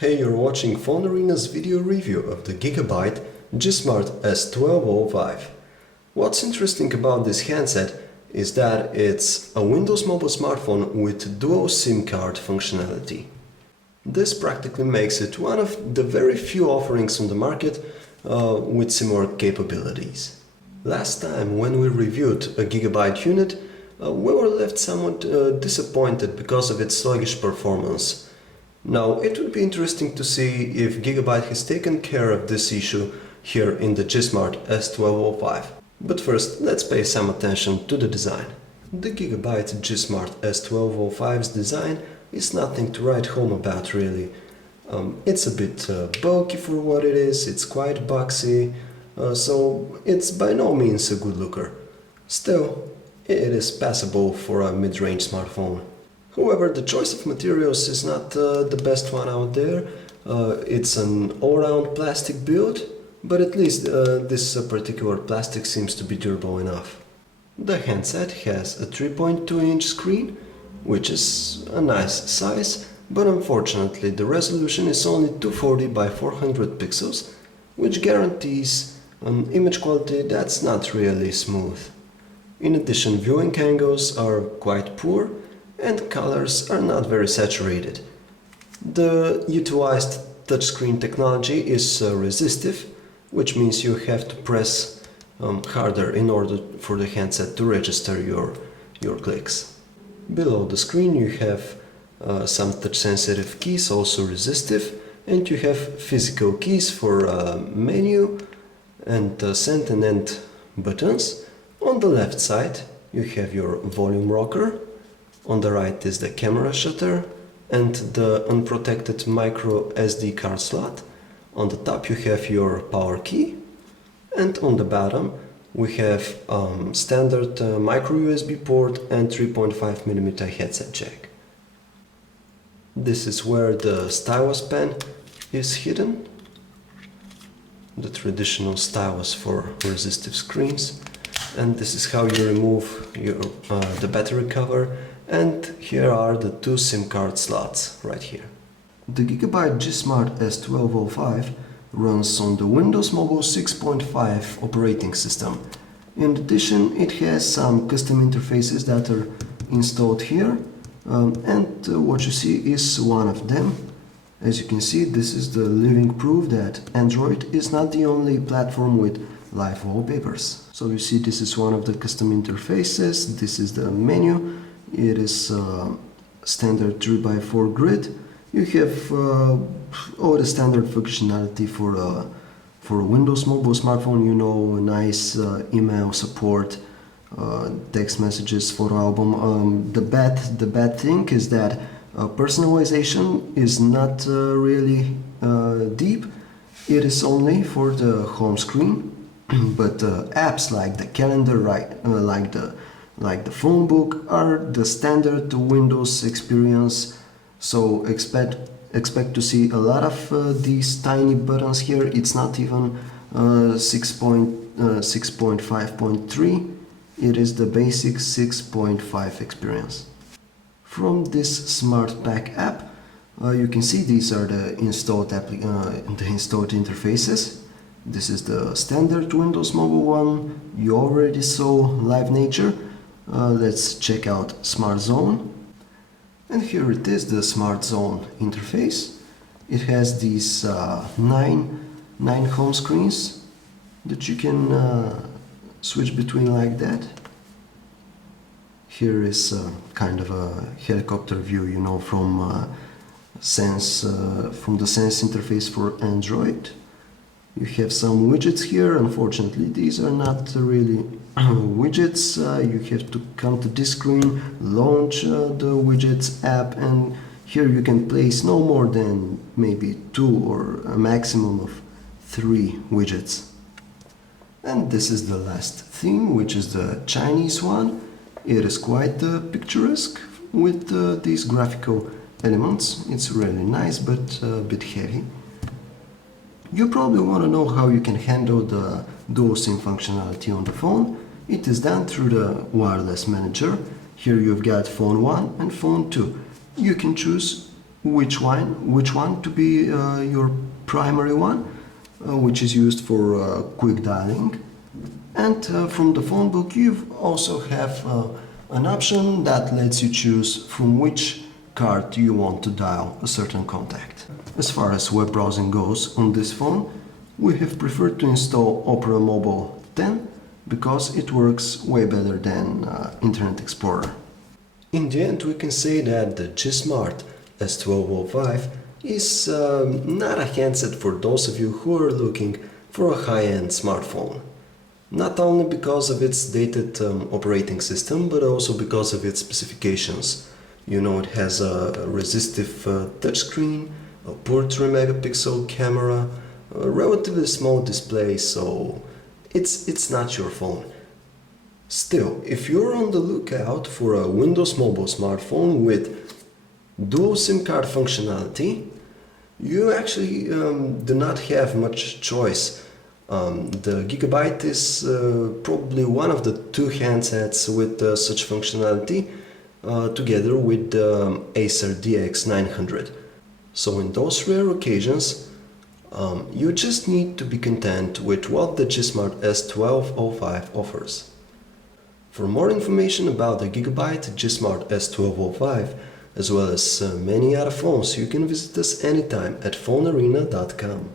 Hey, you're watching PhoneArena's video review of the GIGABYTE GSmart S1205. What's interesting about this handset is that it's a Windows Mobile smartphone with dual SIM card functionality. This practically makes it one of the very few offerings on the market with similar capabilities. Last time when we reviewed a GIGABYTE unit, we were left somewhat disappointed because of its sluggish performance. Now, it would be interesting to see if GIGABYTE has taken care of this issue here in the GSmart S1205. But first, let's pay some attention to the design. The GIGABYTE GSmart S1205's design is nothing to write home about, really. It's a bit bulky for what it is, it's quite boxy, so it's by no means a good looker. Still, it is passable for a mid-range smartphone. However, the choice of materials is not the best one out there. It's an all-round plastic build, but at least this particular plastic seems to be durable enough. The handset has a 3.2-inch screen, which is a nice size, but unfortunately the resolution is only 240 by 400 pixels, which guarantees an image quality that's not really smooth. In addition, viewing angles are quite poor, and colors are not very saturated. The utilized touchscreen technology is resistive, which means you have to press harder in order for the handset to register your clicks. Below the screen you have some touch-sensitive keys, also resistive, and you have physical keys for menu and send and end buttons. On the left side you have your volume rocker. On the right is the camera shutter and the unprotected micro SD card slot. On the top you have your power key, and on the bottom we have standard micro USB port and 3.5mm headset jack. This is where the stylus pen is hidden, the traditional stylus for resistive screens, and this is how you remove the battery cover. And here are the two SIM card slots right here. The GIGABYTE GSmart S1205 runs on the Windows Mobile 6.5 operating system. In addition, it has some custom interfaces that are installed here, and what you see is one of them. As you can see, this is the living proof that Android is not the only platform with live wallpapers. So you see, this is one of the custom interfaces. This is the menu. It is standard 3x4 grid. You have all the standard functionality for a Windows Mobile smartphone. You know, nice email support, text messages, photo album. The bad thing is that personalization is not really deep. It is only for the home screen, but apps like the calendar, like the phone book, are the standard Windows experience, so expect to see a lot of these tiny buttons here. It's not even 6.5.3, it is the basic 6.5 experience. From this Smart Pack app, you can see these are the installed interfaces. This is the standard Windows Mobile one. You already saw Live Nature. Let's check out Smart Zone, and here it is, the Smart Zone interface. It has these nine home screens that you can switch between like that. Here is kind of a helicopter view, you know, from the Sense interface for Android. You have some widgets here. Unfortunately, these are not really widgets. You have to come to this screen, launch the Widgets app, and here you can place no more than maybe 2 or a maximum of 3 widgets. And this is the last thing, which is the Chinese one. It is quite picturesque with these graphical elements. It's really nice, but a bit heavy. You probably want to know how you can handle the dual SIM functionality on the phone. It is done through the wireless manager. Here you've got phone 1 and phone 2. You can choose which one to be your primary one, which is used for quick dialing. And from the phone book you also have an option that lets you choose from which card you want to dial a certain contact. As far as web browsing goes on this phone, we have preferred to install Opera Mobile 10 because it works way better than Internet Explorer. In the end, we can say that the GSmart S1205 is not a handset for those of you who are looking for a high-end smartphone. Not only because of its dated operating system, but also because of its specifications. You know, it has a resistive touchscreen, a 3-megapixel camera, a relatively small display, so it's not your phone. Still, if you're on the lookout for a Windows Mobile smartphone with dual SIM card functionality, you actually do not have much choice. The GIGABYTE is probably one of the two handsets with such functionality, together with the Acer DX900. So in those rare occasions, you just need to be content with what the GSmart S1205 offers. For more information about the GIGABYTE GSmart S1205, as well as many other phones, you can visit us anytime at PhoneArena.com.